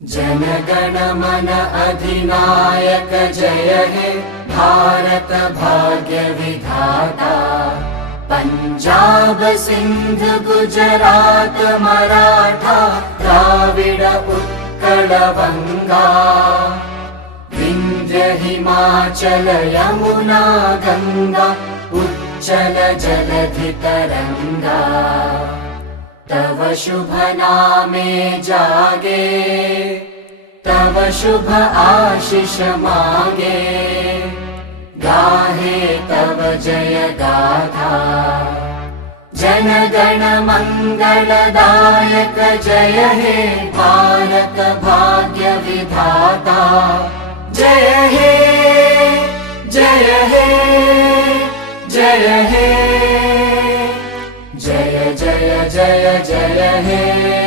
जन गण मन अधिनायक जय हे भारत भाग्य विधाता। पंजाब सिंध गुजरात मराठा द्राविड उत्कल बंगा। विंध्य हिमाचल यमुना गंगा उच्चल जलधि तरंगा। तव शुभ नामे जागे तव शुभ आशीष मांगे। गाहे तव जय गाथा जन गण मंगलदायक जय हे भारत भाग्य विधाता। जय हे जय हे जय हे जय जय जय जय हे।